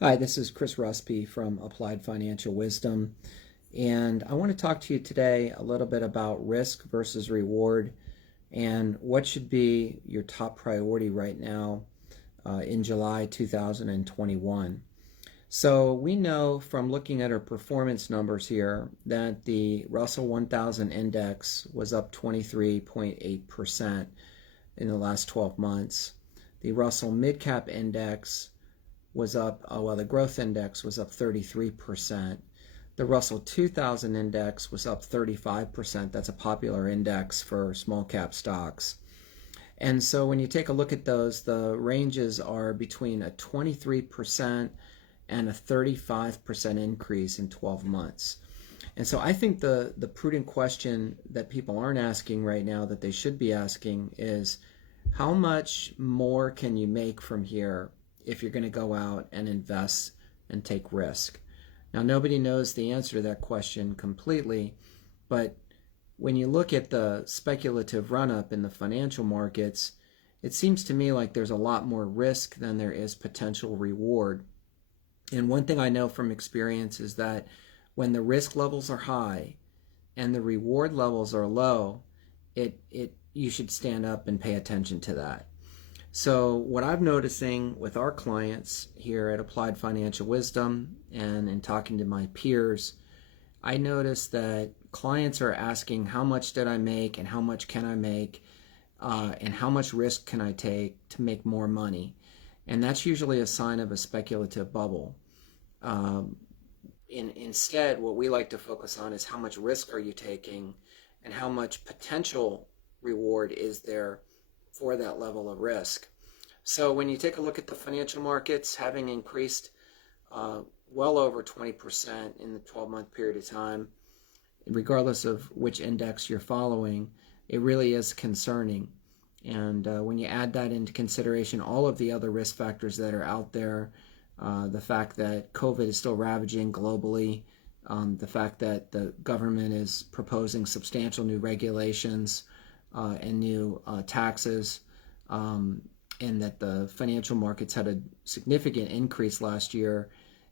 Hi, this is Chris Ruspe from Applied Financial Wisdom, and I want to talk to you today a little bit about risk versus reward and what should be your top priority right now in July 2021. So we know from looking at our performance numbers here that the Russell 1000 index was up 23.8% in the last 12 months. The Russell Midcap Index was up, the growth index was up 33%. The Russell 2000 index was up 35%. That's a popular index for small cap stocks. And so when you take a look at those, the ranges are between a 23% and a 35% increase in 12 months. And so I think the prudent question that people aren't asking right now that they should be asking is, how much more can you make from here if you're going to go out and invest and take risk? Now, nobody knows the answer to that question completely, but when you look at the speculative run-up in the financial markets, it seems to me like there's a lot more risk than there is potential reward. And one thing I know from experience is that when the risk levels are high and the reward levels are low, you should stand up and pay attention to that. So what I'm noticing with our clients here at Applied Financial Wisdom and in talking to my peers, I notice that clients are asking, how much did I make and how much can I make and how much risk can I take to make more money? And that's usually a sign of a speculative bubble. Instead, what we like to focus on is how much risk are you taking and how much potential reward is there for that level of risk. So when you take a look at the financial markets, having increased well over 20% in the 12-month period of time, regardless of which index you're following, it really is concerning. And when you add that into consideration, all of the other risk factors that are out there, the fact that COVID is still ravaging globally, the fact that the government is proposing substantial new regulations and new taxes, and that the financial markets had a significant increase last year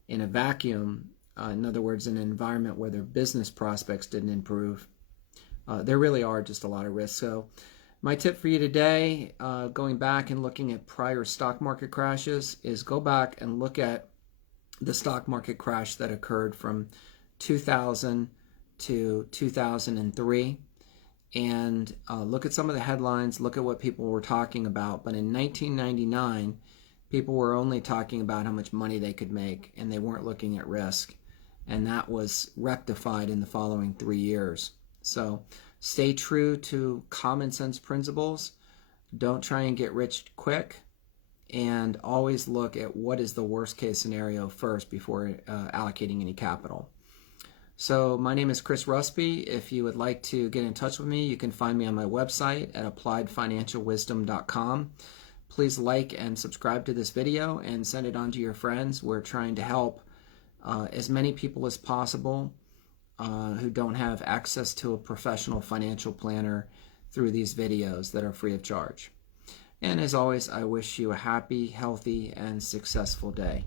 in a vacuum, in other words, in an environment where their business prospects didn't improve. There really are just a lot of risks. So my tip for you today, going back and looking at prior stock market crashes, is go back and look at the stock market crash that occurred from 2000 to 2003. And look at some of the headlines, look at what people were talking about. But in 1999, people were only talking about how much money they could make, and they weren't looking at risk. And that was rectified in the following 3 years. So stay true to common sense principles. Don't try and get rich quick. And always look at what is the worst case scenario first before allocating any capital. So my name is Chris Ruspe. If you would like to get in touch with me, you can find me on my website at appliedfinancialwisdom.com. Please like and subscribe to this video and send it on to your friends. We're trying to help as many people as possible who don't have access to a professional financial planner through these videos that are free of charge. And as always, I wish you a happy, healthy, and successful day.